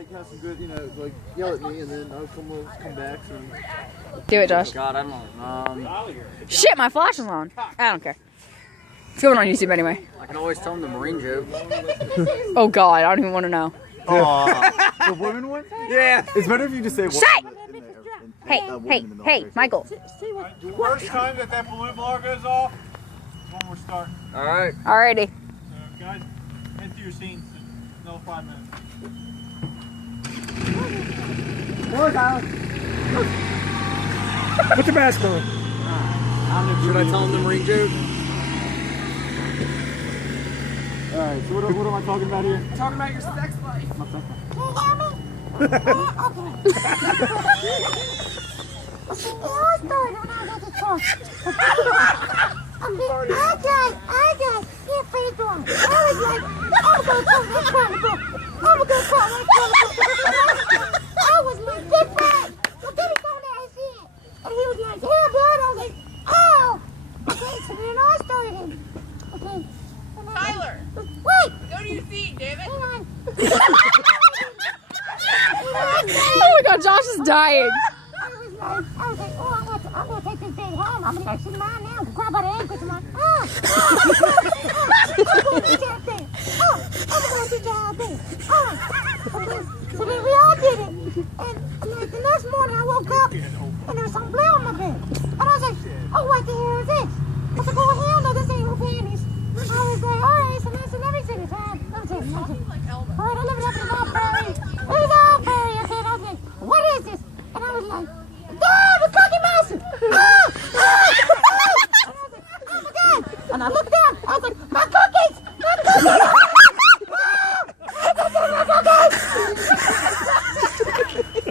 like have some good, you know, like yell at me, and then I'll come back. And... Do it, Josh. God, I don't know. Shit, my flash is on. I don't care. It's going on YouTube anyway. I can always tell them the Marine joke. Oh God, I don't even want to know. The woman one? Yeah. It's better if you just say woman. Hey, Michael. The first time that balloon blower goes off is when we're starting. All right. Alrighty. So, guys, head to your scenes in another 5 minutes. Put your mask on. Should I tell them the Marine joke? Alright, so what am I talking about here? Talking about your sex life. Tyler! Wait! Go to your seat, David! Oh my God, Josh is dying. I was like, oh, I'm gonna take this thing home. I'm gonna go see mine now. Grab by the ankles and like, I'm gonna teach you out there. I'm gonna teach you out there. So then we all did it. And like the next morning I woke up and there was some blood on my bed. And I was like, oh, what the hell is this? I said, oh, hell no, this ain't no panties. I was like, all right, so listen, let me see this. All right, I live it up in my prairie. It was all prairie. I said, what is this? And I was like,